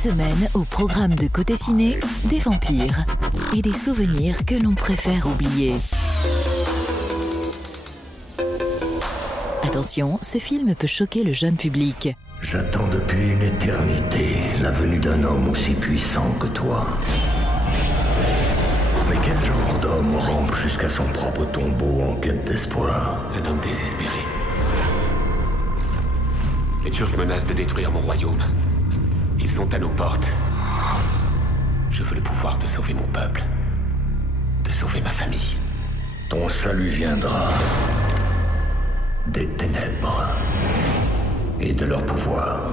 Cette semaine, au programme de Côté Ciné, des vampires et des souvenirs que l'on préfère oublier. Attention, ce film peut choquer le jeune public. J'attends depuis une éternité la venue d'un homme aussi puissant que toi. Mais quel genre d'homme rampe jusqu'à son propre tombeau en quête d'espoir? Un homme désespéré. Les Turcs menacent de détruire mon royaume. Ils sont à nos portes. Je veux le pouvoir de sauver mon peuple. De sauver ma famille. Ton salut viendra des ténèbres et de leur pouvoir.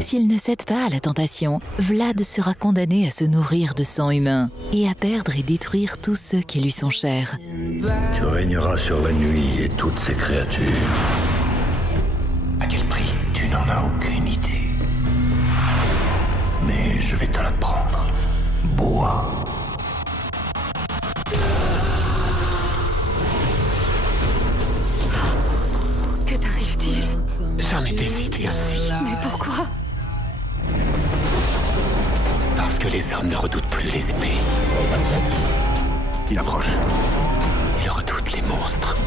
S'il ne cède pas à la tentation, Vlad sera condamné à se nourrir de sang humain et à perdre et détruire tous ceux qui lui sont chers. Tu régneras sur la nuit et toutes ses créatures. À quel prix? Tu n'en as aucune idée. Mais je vais te l'apprendre. Bois. Que t'arrive-t-il? J'en ai décidé ainsi. Mais pourquoi? Parce que les hommes ne redoutent plus les épées. Il approche. Ils redoutent les monstres.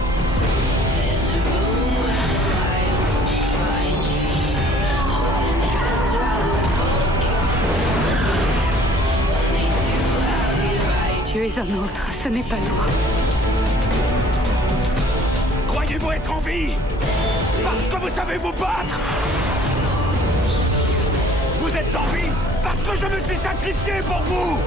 Tu es un autre, ce n'est pas toi. Croyez-vous être en vie? Parce que vous savez vous battre? Vous êtes en vie parce que je me suis sacrifié pour vous!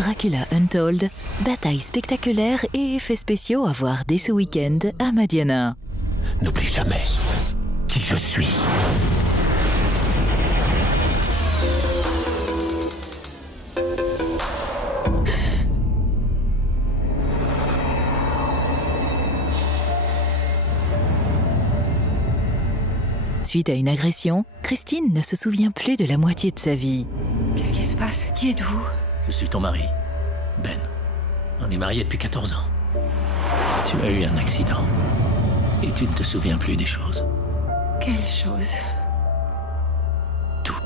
Dracula Untold, bataille spectaculaire et effets spéciaux à voir dès ce week-end à Madiana. N'oublie jamais qui je suis. Suite à une agression, Christine ne se souvient plus de la moitié de sa vie. Qu'est-ce qui se passe? Qui êtes-vous? Je suis ton mari, Ben. On est mariés depuis 14 ans. Tu as eu un accident. Et tu ne te souviens plus des choses. Quelle chose? Tout.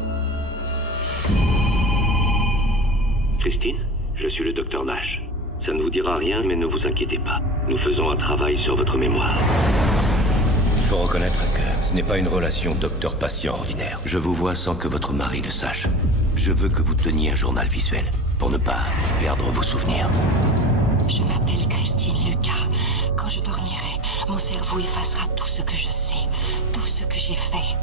Christine, je suis le docteur Nash. Ça ne vous dira rien, mais ne vous inquiétez pas. Nous faisons un travail sur votre mémoire. Il faut reconnaître que ce n'est pas une relation docteur-patient ordinaire. Je vous vois sans que votre mari le sache. Je veux que vous teniez un journal visuel, pour ne pas perdre vos souvenirs. Je m'appelle Christine Lucas. Quand je dormirai, mon cerveau effacera tout ce que je sais, tout ce que j'ai fait.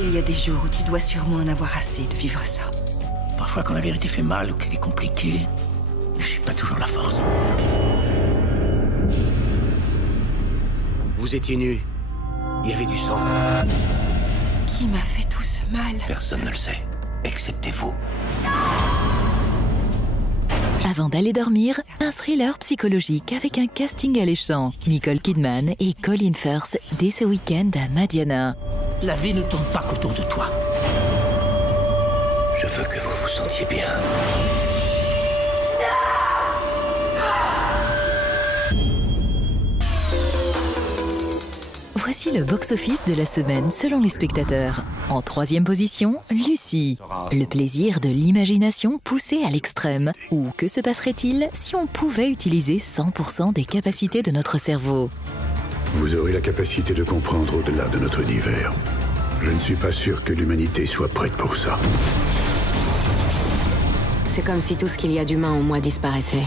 Il y a des jours où tu dois sûrement en avoir assez de vivre ça. Parfois, quand la vérité fait mal ou qu'elle est compliquée, j'ai pas toujours la force. Vous étiez nus. Il y avait du sang. Qui m'a fait tout ce mal? Personne ne le sait, excepté vous. Avant d'aller dormir, un thriller psychologique avec un casting alléchant. Nicole Kidman et Colin Firth dès ce week-end à Madiana. La vie ne tourne pas qu'autour de toi. Je veux que vous vous sentiez bien. Voici le box-office de la semaine selon les spectateurs. En troisième position, Lucie. Le plaisir de l'imagination poussé à l'extrême. Ou que se passerait-il si on pouvait utiliser 100% des capacités de notre cerveau? Vous aurez la capacité de comprendre au-delà de notre univers. Je ne suis pas sûr que l'humanité soit prête pour ça. C'est comme si tout ce qu'il y a d'humain en moi disparaissait.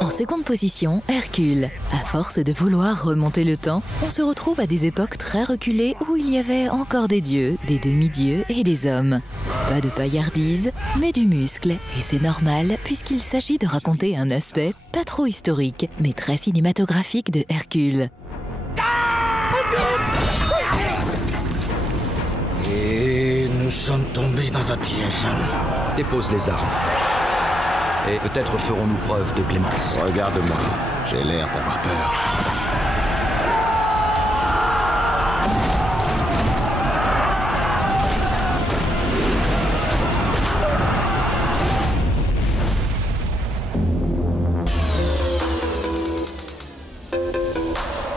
En seconde position, Hercule. À force de vouloir remonter le temps, on se retrouve à des époques très reculées où il y avait encore des dieux, des demi-dieux et des hommes. Pas de paillardise, mais du muscle. Et c'est normal puisqu'il s'agit de raconter un aspect pas trop historique, mais très cinématographique de Hercule. Et nous sommes tombés dans un piège. Dépose les armes. Et peut-être ferons-nous preuve de clémence. Regarde-moi, j'ai l'air d'avoir peur.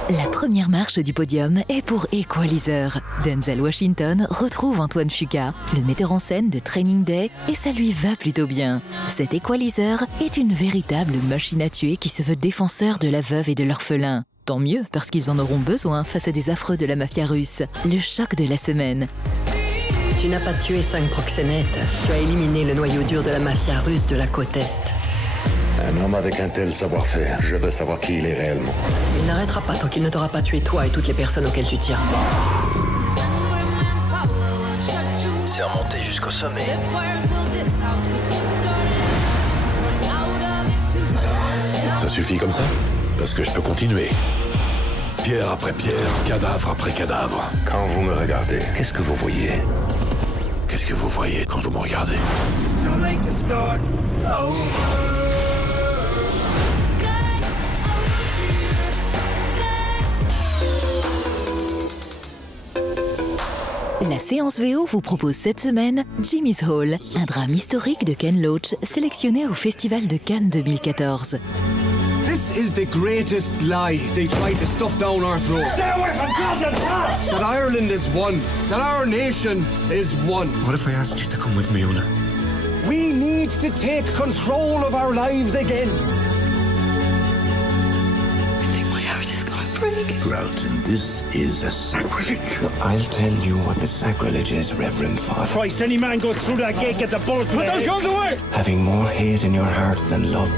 La première marche du podium est pour Equalizer. Denzel Washington retrouve Antoine Fuqua, le metteur en scène de Training Day, et ça lui va plutôt bien. Cet Equalizer est une véritable machine à tuer qui se veut défenseur de la veuve et de l'orphelin. Tant mieux, parce qu'ils en auront besoin face à des affreux de la mafia russe. Le choc de la semaine. Tu n'as pas tué 5 proxénètes. Tu as éliminé le noyau dur de la mafia russe de la côte Est. Un homme avec un tel savoir-faire, je veux savoir qui il est réellement. Il n'arrêtera pas tant qu'il ne t'aura pas tué toi et toutes les personnes auxquelles tu tiens. C'est remonté jusqu'au sommet. Ça suffit comme ça? Parce que je peux continuer. Pierre après pierre, cadavre après cadavre. Quand vous me regardez, qu'est-ce que vous voyez? Qu'est-ce que vous voyez quand vous me regardez? La séance VO vous propose cette semaine Jimmy's Hall, un drame historique de Ken Loach sélectionné au Festival de Cannes 2014. This is the greatest lie they tried to stuff down our throats. Stay away from Golden Pass! That Ireland is one. That our nation is one. What if I asked you to come with me, Una? We need to take control of our lives again. Broughton, this is a sacrilege. I'll tell you what the sacrilege is, Reverend Father. Christ, any man goes through that gate gets a bullet. Put those guns away! Having more hate in your heart than love.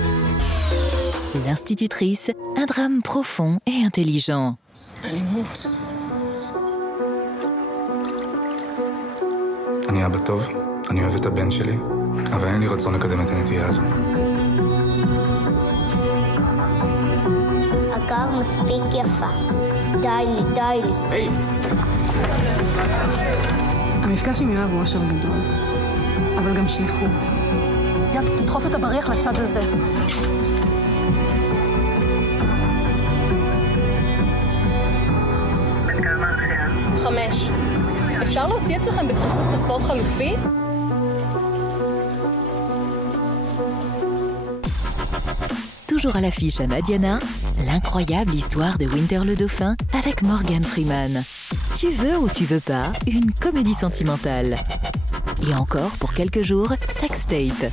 L'institutrice, un drame profond et intelligent. Allez, monte. אני אבא טוב, אני אוהב את הבן שלי, אבל אין לי רצון לקדם את הנטייה הזו. הגר מספיק יפה. די לי. היי! המפגש עם יואב הוא אושר גדול, אבל גם שליחות. יואב, תדחוף את הבריח לצד הזה. חמש. אפשר להוציא אצלכם בדחיפות בספורט חלופי? Toujours à l'affiche à Madiana, l'incroyable histoire de Winter le Dauphin avec Morgan Freeman. Tu veux ou tu veux pas, une comédie sentimentale. Et encore pour quelques jours, Sex Tape.